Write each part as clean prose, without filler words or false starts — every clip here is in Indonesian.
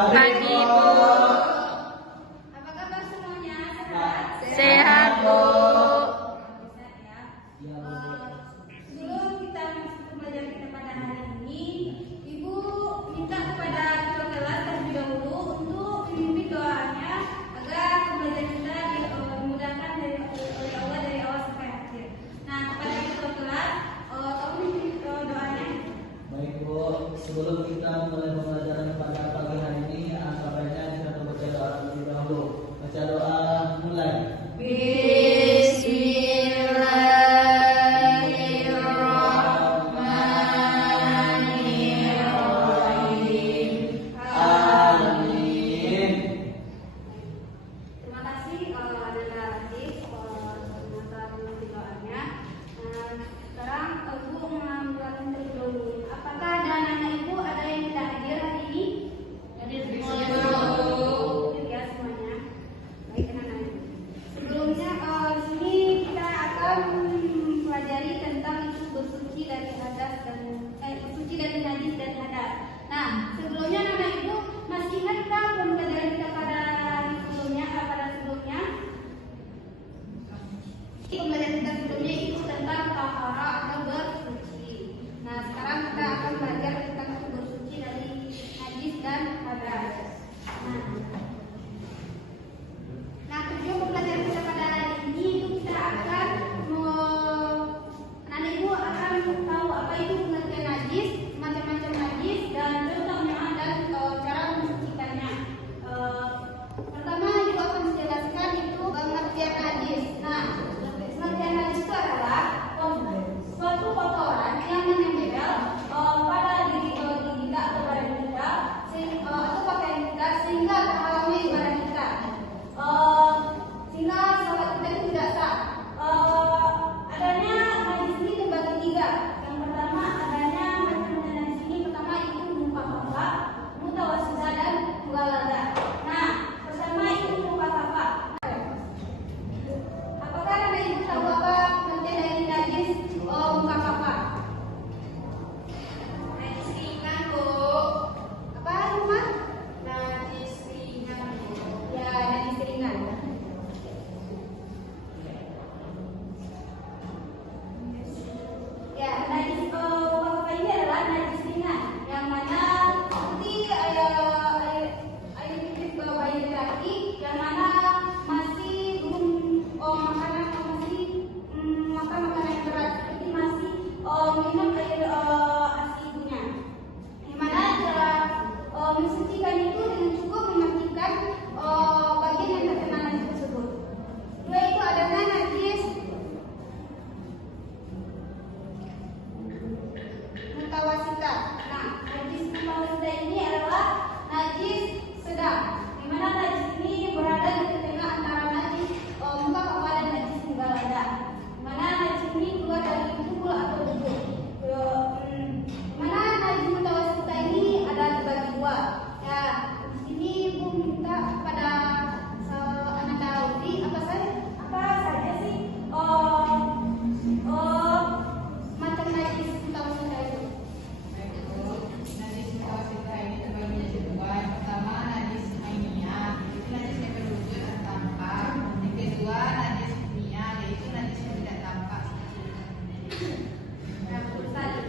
Pagi, Bu. Apa kabar semuanya? Sehat? Sehat, Bu. Sehat ya. Sebelum kita masuk ke pelajaran kita pada hari ini, Ibu minta kepada ketua kelas terlebih dahulu untuk memimpin doanya agar pembelajaran kita dimudahkan oleh Allah dari awal sampai akhir. Nah, kepada ketua kelas, tolong memimpin doanya. Baik Bu, sebelum kita mulai pembelajaran pada pagi hari ini, baiknya kita membaca doa terlebih dahulu. Baca doa mulai. Bismillahirrahmanirrahim. Amin. Terima kasih Anda Latif atas doanya. Sekarang Ibu mengambilkan terlebih dahulu. Apakah ada anak-anak Ibu ada yang tidak hadir hari ini? Hadir semuanya. Hadir ya semuanya. Baik anak-anak. Sebelumnya di sini kita akan mempelajari tentang isu bersuci dari hadas dan bersuci dari najis dan hadas. Nah, sebelumnya anak-anak Ibu masih ingatkah pembelajaran kita pada sebelumnya? Pembelajaran kita sebelumnya itu tentang taharah atau bersuci. Nah, sekarang kita akan belajar tentang bersuci dari najis dan hadas. Nah, tujuan pembelajaran kita pada hari ini itu kita akan anak ibu akan tahu apa itu pengertian najis, macam-macam najis dan contohnya dan cara mensucikannya. Pertama ibu akan menjelaskan itu pengertian najis. Nah, pengertian najis itu adalah suatu kotoran yang menempel pada diri kita atau pada kita atau pakaian kita sehingga menghalangi ibadah kita. Sehingga sholat kita itu tidak sah. Adanya najis ini terbagi tiga. Yang pertama adanya macam-macam najis ini. Pertama itu muka, mutawasidah dan mughaladzah. Nah, pertama itu muka. Apakah anak ibu tahu apa pengertian dari najis muka? Najis ringan, Bu. Apa rumah? Najis ringan. Ya, najis ringan. Ya, najis muka ini adalah najis ringan, yang mana seperti air pipis bayi laki, yang mana masih belum makanan masih makan makanan yang berat, seperti masih minum air ASI ibunya. Yang mana cara mensucikan itu dengan cukup mematikan bagian yang terkena najis tersebut. Dua itu adalah najis mutawasita. Nah, najis mutawasita ini adalah najis sedang, di mana najis ini berada di tengah antara najis muka kepala dan najis mughaladzah. Di mana najis ini keluar dari tubuh atau tubuh. Mana najis mutawasita ini ada dibagi dua. Ya, di sini Ibu minta kepada anak Daudi apa saja sih macam najis mutawasita itu. Najis mutawasita ini terbagi menjadi dua. Yang pertama najis ainiyah, itu najis yang berwujud dan tampak. Yang kedua najis hukmiyah, yaitu najis yang tidak tampak. Nah, betul sekali.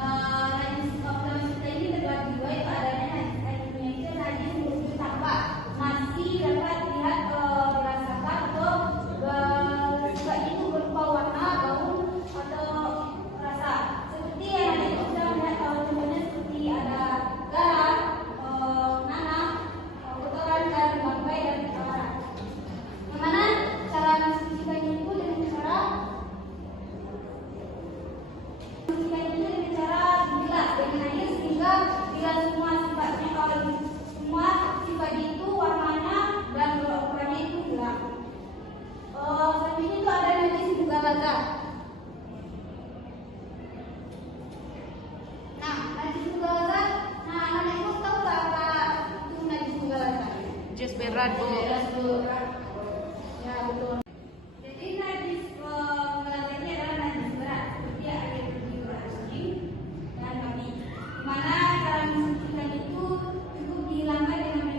Najis mutawasita ini terbagi dua, yaitu adanya najis ainiyah itu najis yang berwujud tampak, masih dapat dilihat dirasakan atau juga itu berupa warna, bau atau rasa. Seperti yang ada kita bisa melihat contohnya seperti ada garam, nanah, kotoran dan bangkai dan kotoran. Yang mana cara mensucikannya itu dengan cara dibilas dengan air sehingga bila semua sifatnya semua sifat itu warnanya dan ukurannya itu hilang. Selanjutnya itu ada najis mughaladzah. Nah, najis mughaladzah. Nah, anak ibu tahu nggak apa itu najis mughaladzah? Jus berat, Bu. Ya, betul. Jadi najis mughaladzah ini adalah najis berat seperti air anjing dan babi. Di mana cara mensucikan itu cukup dihilangkan dengan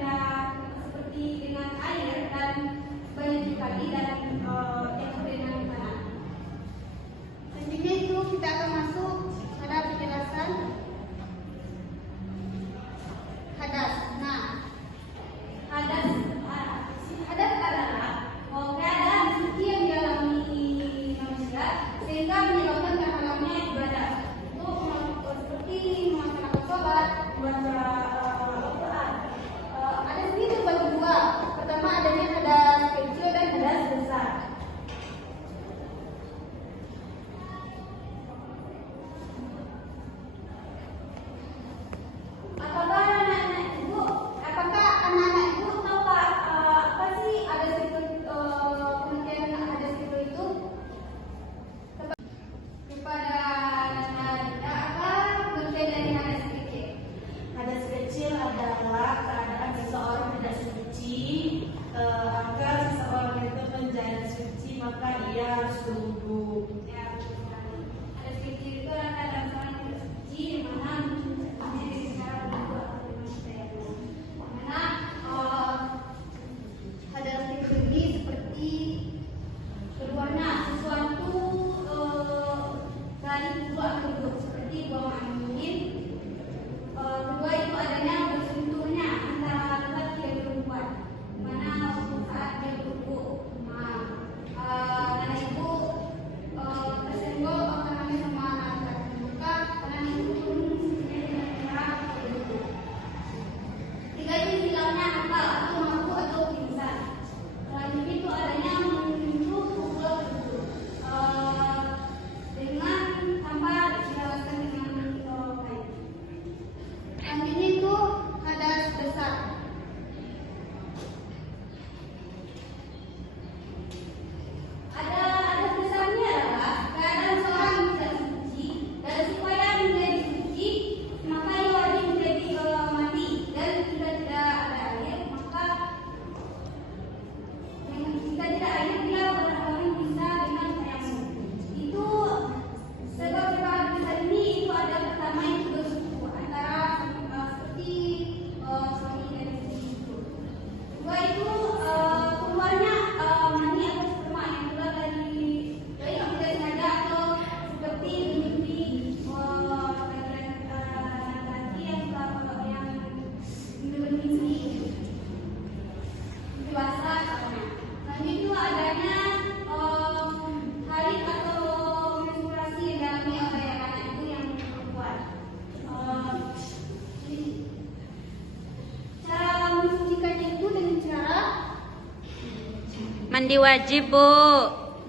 Mandi wajib, Bu.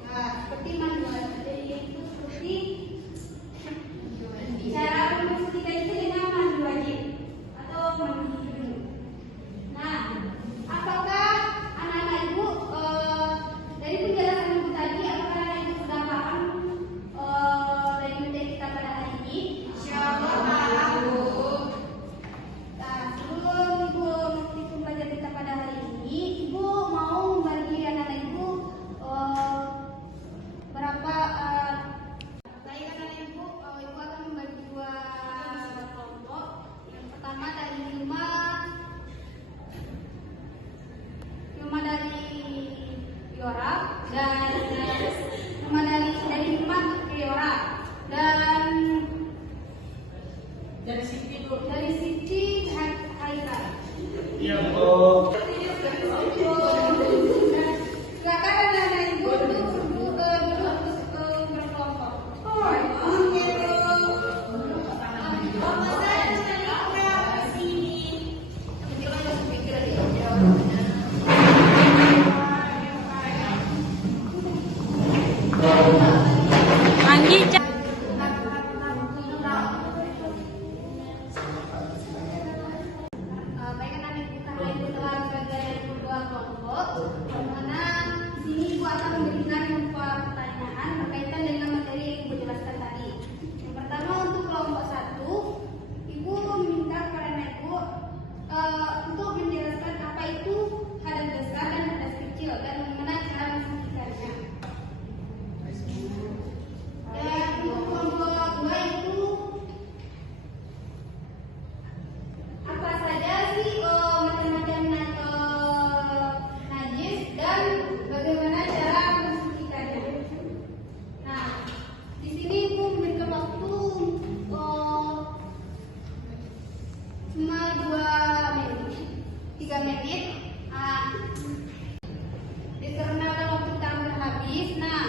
Nah, seperti mandi wajib. Jadi itu seperti cara membuktikan itu dengan mandi wajib atau mandi junub. Nah, apakah anak-anak ibu dari penjelasan ibu tadi, apakah anak ibu sudah paham dari materi kita pada hari ini? Insyaallah paham, Bu. Nah, sebelum ibu mengikuti pelajaran kita pada hari ini, ibu mau membagi anak-anak ibu berapa baik anak-anak ibu, ibu akan membagi dua kelompok. Yang pertama dari lima dari Biora dan lima dari lima Biora dan Dari Siti Bu. dari Siti Haikal. Iya, Bu. Silakan anak-anak ibu duduk berkelompok. Anggi, Baik anak-anak ibu, karena ibu telah dibagi dua kelompok, mana di sini ibu akan memberikan beberapa pertanyaan berkaitan dengan materi yang ibu jelaskan tadi. Yang pertama untuk kelompok 1, ibu meminta kepada anak ibu untuk menjelaskan apa itu hadas besar dan hadas kecil dan bagaimana cara membuktikannya. Dan untuk kelompok 2 itu apa saja sih macam-macam najis dan bagaimana cara membersihkannya. Nah, di sini ibu memberikan waktu cuma 2 menit, 3 menit. Dikarenakan waktu kita hampir habis. Nah,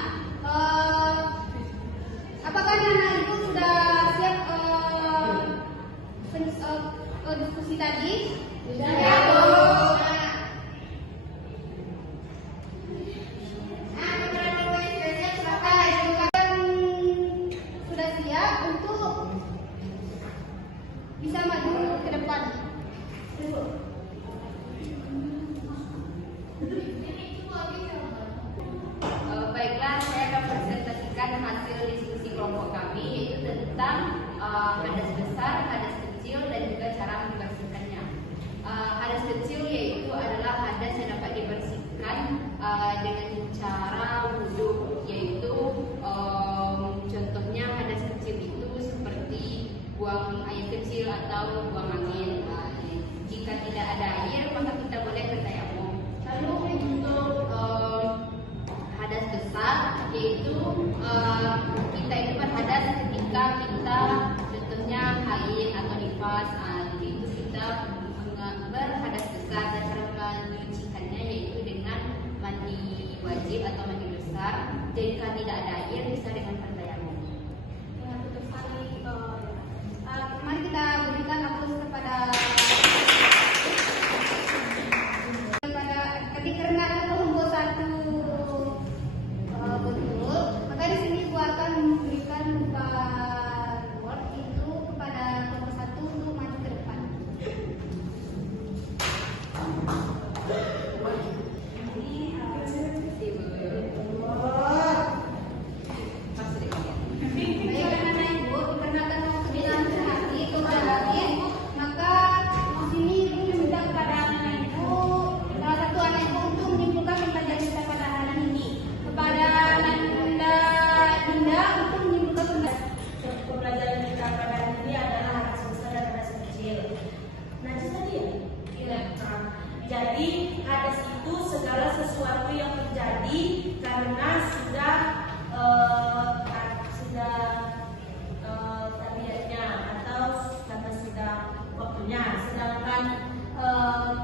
apakah anak ibu sudah siap diskusi tadi? Ya, Bu. Sudah siap untuk bisa maju ke depan. Baiklah, saya akan presentasikan hasil diskusi kelompok kami, yaitu tentang hadas besar, hadas kecil, dan juga cara membersihkannya. Hadas kecil yaitu adalah hadas yang dapat dibersihkan dengan cara wudhu, yaitu contohnya hadas kecil itu seperti buang air kecil atau buang angin. Jika tidak ada air, maka kita boleh bertayamum. Lalu untuk hadas besar yaitu kita itu berhadas ketika kita contohnya haid atau nifas. Jadi itu kita berhadas besar dan cara menyucikannya yaitu dengan mandi wajib atau mandi besar. Jika tidak ada air bisa dengan bertayamum. Ya, betul sekali. Mari kita berikan aplaus kepada tadi karena kelompok 1 betul, maka di sini gua akan memberikan reward itu kepada kelompok 1 untuk maju ke depan. Baik anak-anak ibu, dikarenakan waktu kita hampir habis, maka di sini ibu meminta kepada anak ibu, salah satu anak ibu untuk menyimpulkan pembelajaran kita pada hari ini. Kepada Nanda Dinda untuk menyimpulkan Pembelajaran kita pada hari ini adalah hadas besar dan hadas kecil. Najis tadi ya? Iya. Jadi hadas itu segala sesuatu yang terjadi karena sudah tabiatnya atau karena sudah waktunya. Sedangkan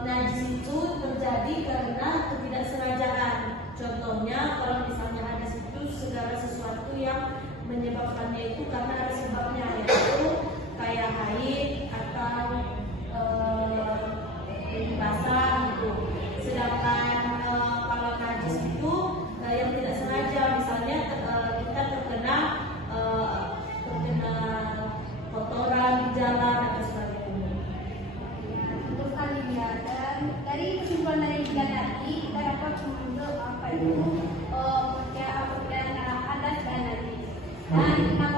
najis itu terjadi karena ketidaksengajaan. Contohnya kalau misalnya hadas itu segala sesuatu yang menyebabkannya itu karena ada sebabnya, yaitu kayak haid atau basah gitu. Sedangkan kalau najis itu apa itu antara hadas dan najis. Dan